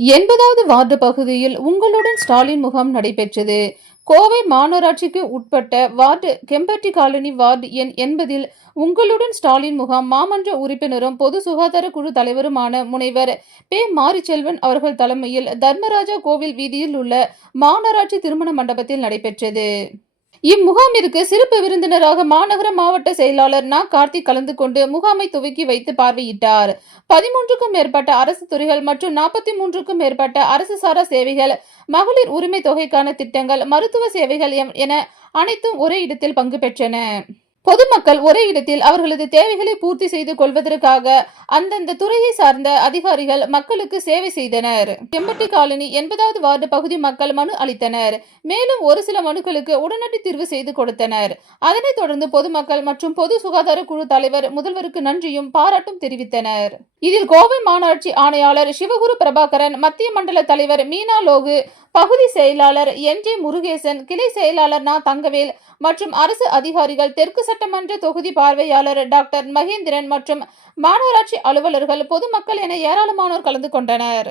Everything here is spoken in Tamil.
எண்பதாவது வார்டு பகுதியில் உங்களுடன் ஸ்டாலின் முகாம் நடைபெற்றது. கோவை மாநகராட்சிக்கு உட்பட்ட வார்டு கெம்பட்டி காலனி வார்டு எண் எண்பதில் உங்களுடன் ஸ்டாலின் முகாம் மாமன்ற உறுப்பினரும் பொது சுகாதார குழு தலைவருமான முனைவர் பே. மாரிச்செல்வன் அவர்கள் தலைமையில் தர்மராஜா கோவில் வீதியில் உள்ள மாநகராட்சி திருமண மண்டபத்தில் நடைபெற்றது. இம்முகாமிற்கு சிறப்பு விருந்தினராக மாநகர மாவட்ட செயலாளர் நா. கார்த்திக் கலந்து கொண்டு முகாமை துவக்கி வைத்து பார்வையிட்டார். பதிமூன்றுக்கும் மேற்பட்ட அரசு துறைகள் மற்றும் நாற்பத்தி மூன்றுக்கும் மேற்பட்ட அரசு சாரா சேவைகள் மகளிர் உரிமை தொகைக்கான திட்டங்கள் மருத்துவ சேவைகள் எம்- என அனைத்தும் ஒரே இடத்தில் பங்கு பெற்றன. பொதுமக்கள் ஒரே இடத்தில் அவர்களது தேவைகளை பூர்த்தி செய்து கொள்வதற்காக அந்தந்த துறையை சார்ந்த அதிகாரிகள் மக்களுக்கு சேவை செய்தனர். செம்பட்டி காலனி எண்பதாவது வார்டு பகுதி மக்கள் மனு அளித்தனர். மேலும் ஒரு சில மனுக்களுக்கு உடனடி தீர்வு செய்து கொடுத்தனர். அதனைத் தொடர்ந்து பொதுமக்கள் மற்றும் பொது சுகாதார குழு தலைவர் முதல்வருக்கு நன்றியும் பாராட்டும் தெரிவித்தனர். இதில் கோவை மாநகராட்சி ஆணையாளர் சிவகுரு பிரபாகரன் மத்திய மண்டல தலைவர் மீனா லோகு பகுதி செயலாளர் என் ஜே முருகேசன் கிளை செயலாளர் நா தங்கவேல் மற்றும் அரசு அதிகாரிகள் தெற்கு சட்டமன்ற தொகுதி பார்வையாளர் டாக்டர் மகேந்திரன் மற்றும் மாநகராட்சி அலுவலர்கள் பொதுமக்கள் என ஏராளமானோர் கலந்து கொண்டனர்.